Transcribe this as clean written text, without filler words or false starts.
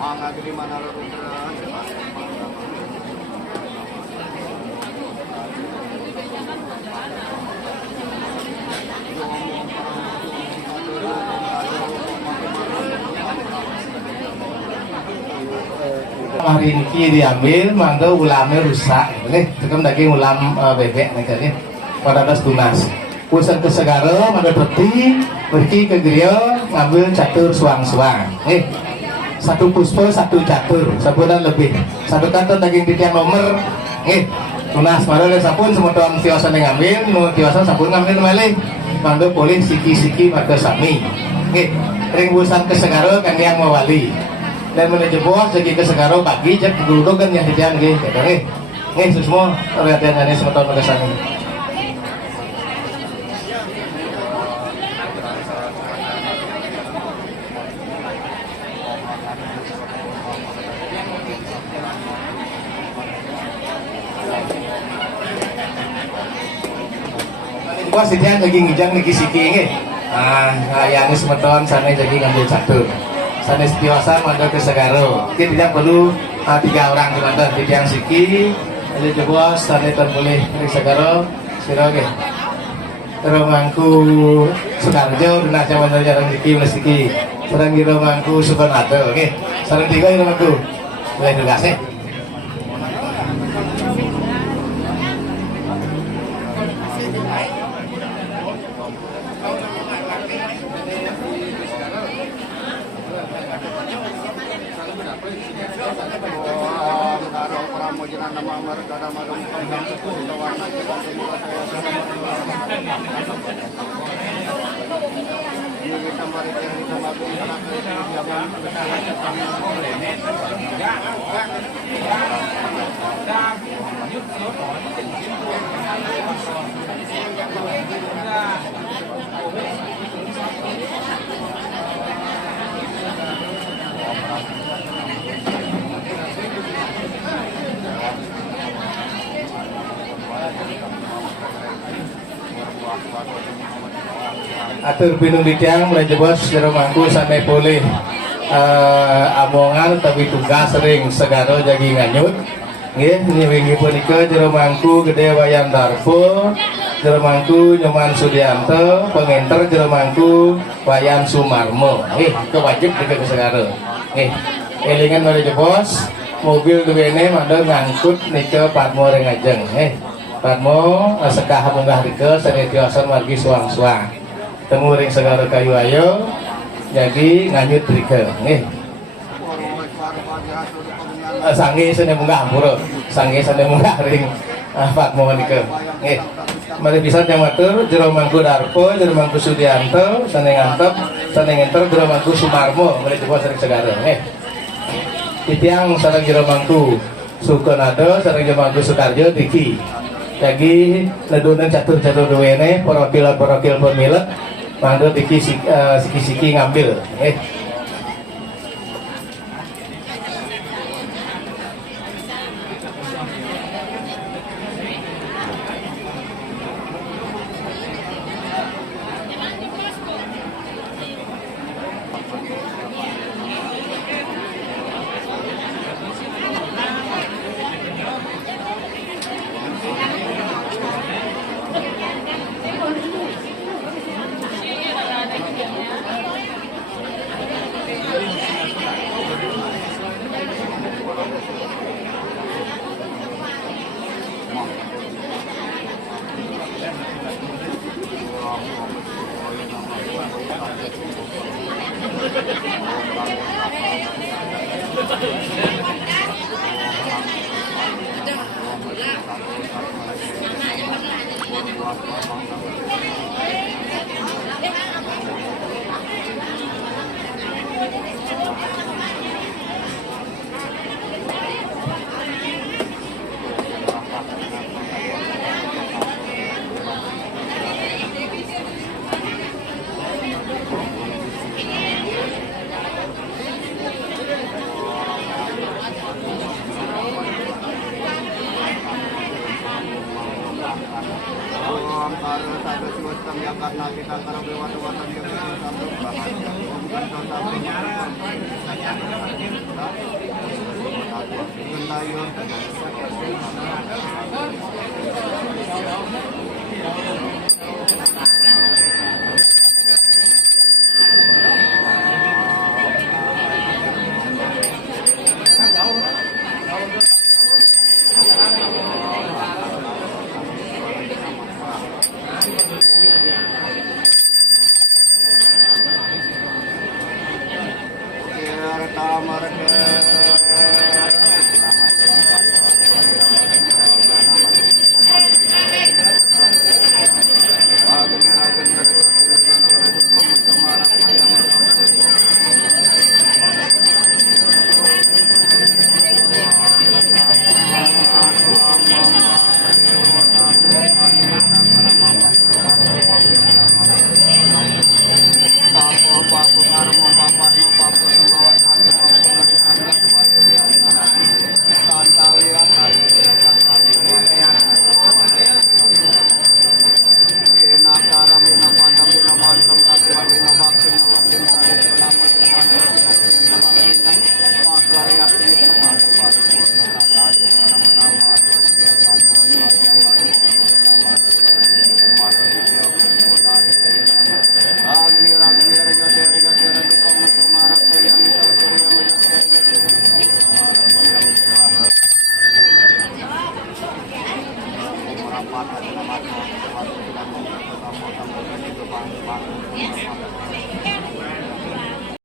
Hari ini diambil, mangga ulamnya rusak. Nih, tekan daging ulam bebek nih kayaknya. Pada atas tunas. Pusat ke segara, mangga peti, pergi ke geria, ngambil catur suang-suang. Nih, satu puspa, satu catur, sabunan lebih. Satu kantor daging titian nomor. Nih, tunas. Mangga sapun semua tuan tiosan yang ngambil, nu tiosan sapun ngambil kembali. Mangga boleh siki-siki mangga sami. Nih, ring busan ke segara kan yang mewali. Dan menjebol jadi ke segaro pagi cek dulu kan yang hidang gitu nih semua perhatian ini semua tahun kesana gua sedian daging hijang niki siki ini yang semua tahun sana jadi ngambil catur sanes dewasa mangga ke segaro. Kita tidak perlu 3 orang cuma di yang siki. Aja coba sanes boleh ke segaro. Siroge. Terus mangku Sukarjo dina jaman jarang siki belas siki. Sareng di mangku Sukarnato. Oke. Sareng 3 ini mangku. Boleh tugasnya. Atur binung di tiang mulai jebos jero mangku sampai boleh amongan tapi tugas sering segaro jadi nganyut nggih wingi punika jero mangku gede wayang Darfur jero mangku Nyoman Sudianto pengenter jero mangku wayang Sumarmo nggih kewajib ke segaro nggih elingan mulai jebos mobil duwene mandang ngangkut nika Patmo rengajeng nggih Patmo sekah munggah rike sanetiosan margi suang-suang temu ring segala kayu ayo jadi nganyut rike nih sangge sene munggah ampura sangge sene munggah ring Patmo rike nih mari bisa yang matur jero mangku Darpo jero mangku Sudianto sane ngantep sane ngenter jero mangku Sumarmo mari coba sering segala nih titiang sareng jero mangku Sukonado sareng jero mangku Sukarjo tiki jadi ledunan catur-catur duwene porokil pemilik mangga tiki siki ngambil Karo satu suastam yakan nasi kakara bewat watan yang satu bahagia. Kantor satu Gentayor.